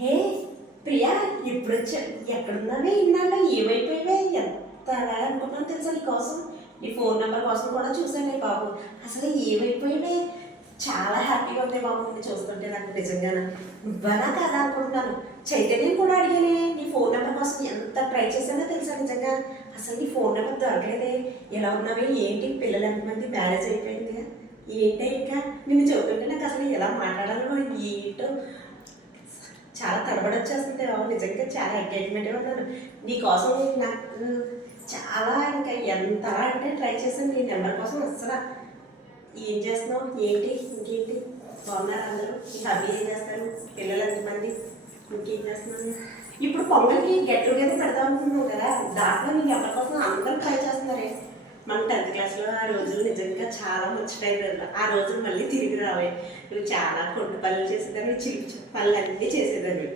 హే ప్రియా, ఇప్పుడు వచ్చా? ఎక్కడున్నావే? ఇన్నాళ్ళు ఏమైపోయావే? ఎంత అనుకున్నాను తెలుసా నీకోసం. నీ ఫోన్ నెంబర్ కోసం కూడా చూసానే బాబు. అసలు ఏమైపోయావే? చాలా హ్యాపీగా ఉంది బాబు నిన్ను చూస్తుంటే. నాకు నిజంగా నువ్వనా కదా అనుకుంటున్నాను. చైతన్యం కూడా అడిగానే నీ ఫోన్ నెంబర్ కోసం. ఎంత ట్రై చేశానో తెలుసా నిజంగా. అసలు నీ ఫోన్ నెంబర్ దొరకలేదే. ఎలా ఉన్నావే? ఏంటి? పిల్లలు ఎంతమంది? మ్యారేజ్ అయిపోయింది ఏంటో. ఇంకా నిన్ను చదువుతుంటే నాకు అసలు ఎలా మాట్లాడాలో ఏంటో చాలా తడబడొచ్చేస్తుంది బాబు. నిజంగా చాలా ఎంగేజ్మెంట్గా ఉన్నాను నీకోసం. నాకు చాలా ఇంకా ఎంత అంటే ట్రై చేశాను నీ నెంబర్ కోసం. అసలు ఏం చేస్తున్నావు? ఏంటి? ఇంకేంటి? బాగున్నారు అందరూ? ఈ హబ్బీ ఏం చేస్తారు? పిల్లలు ఎంతమంది? ఇంకేం చేస్తున్నాను? ఇప్పుడు పొంగల్కి గెట్ టుగెదర్ పెడదాం అనుకుంటున్నావు కదా, దాంట్లో నీకు ఎవరి కోసం అందరూ ట్రై చేస్తున్నారే. మన 10th క్లాస్లో ఆ రోజులు నిజంగా చాలా ముచ్చటైంది. ఆ రోజులు మళ్ళీ తిరిగి రావే. నువ్వు చాలా కొంటు పనులు చేసేదాన్ని, చిలిపి పనులు అన్నీ చేసేదాన్ని.